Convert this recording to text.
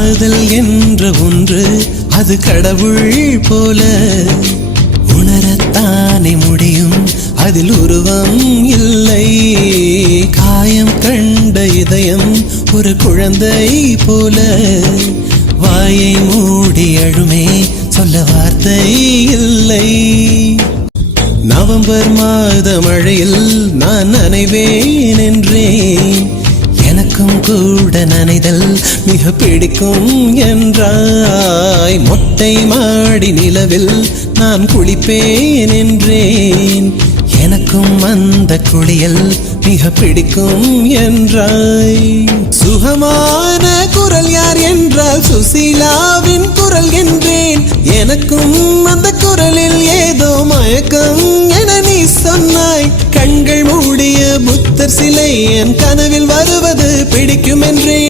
காதல் என்ற ஒன்று அது கடவுள் போல உணரத்தானே முடியும், அதில் உருவம் இல்லை. காயம் கண்ட இதயம் ஒரு குழந்தை போல வாயை மூடி அழுமே, சொல்ல வார்த்தை இல்லை. நவம்பர் மாத மழையில் நான் நனைவேன் என்றேன், எனக்கும் கூட நனைதல் மிக பிடிக்கும் என்றாய். மொட்டை மாடி நிலவில் நான் குளிப்பேன் என்றேன், எனக்கும் அந்த குளியல் மிக பிடிக்கும் என்றாய். சுகமான குரல் யார் என்றால் சுசீலாவின் குரல் என்றேன், எனக்கும் அந்த குரலில் ஏதோ மயக்கம் என நீ சொன்னாய். கண்கள் மூடிய புத்தர் சிலை என் கனவில் வருவது பிடிக்கும் என்றேன்.